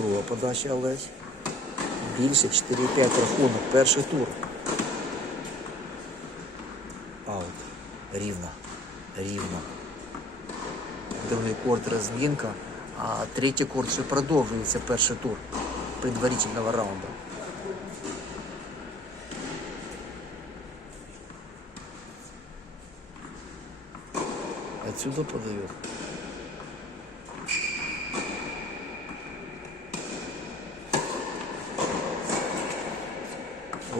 друга подача Олесь. Більше 4-5 рахунок. Перший тур. Аут. Рівно. Рівно. Другий корт розмінка, а третій корт ще продовжується перший тур предварительного раунду. Отсюда подает.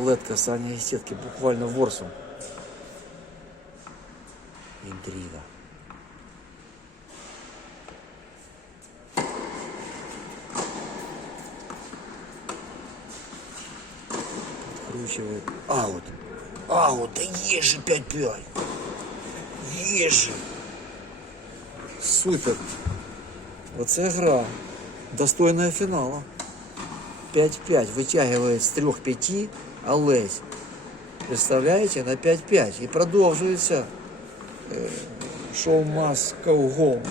Лед касание сетки буквально ворсом. Интрига. Откручивает. Аут. Аут. Да есть же 5-5. Есть же. Супер. Оце гра. Достойная финала. 5-5. Витягує з 3-5 Олесь. Представляєте, на 5-5. І продовжується е, шоу Must Go Home.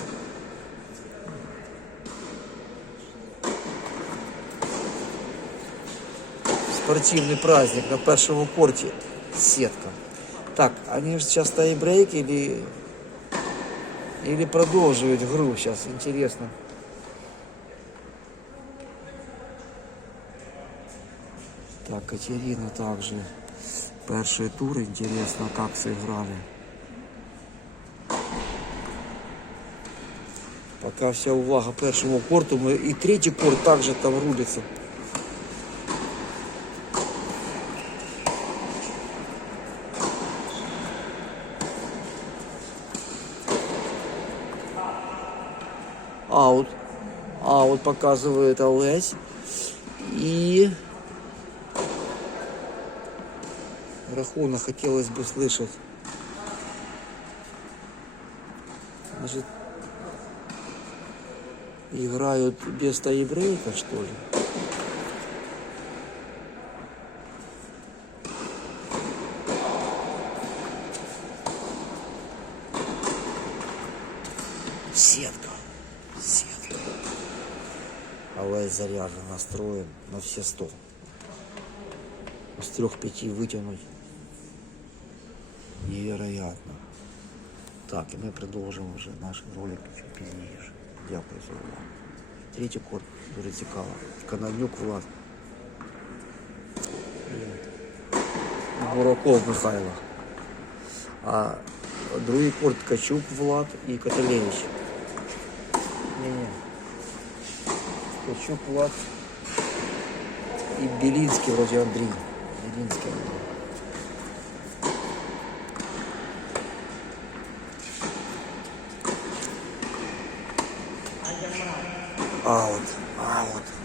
Спортивный праздник на першому корте. Сетка. Так, они же сейчас тайбрейк или, или продолживают игру сейчас, интересно. Так, Катерина также. Перший тур, интересно, как сыграли. Пока вся увага першому корту, ми і третій корт також там рубиться. Аут. Аут показывает Олесь. И рахунок хотелось бы слышать. Значит, играют без тайбрейка, что ли? Сетка. Сетка. Алай заряжен, настроен на все сто. С трех-пяти вытянуть Невероятно. Так, і ми продовжимо вже наш ролик чуть пізніше. Дякую за увагу. Третій корт дуже цікаво. Канадюк Влад. І Бураков Михайло. А другий корт Ткачук Влад і Каталевич. Ні-ні. Ткачук Влад і Білінський вроде Андрій. Білінський Андрій. Аут, аут.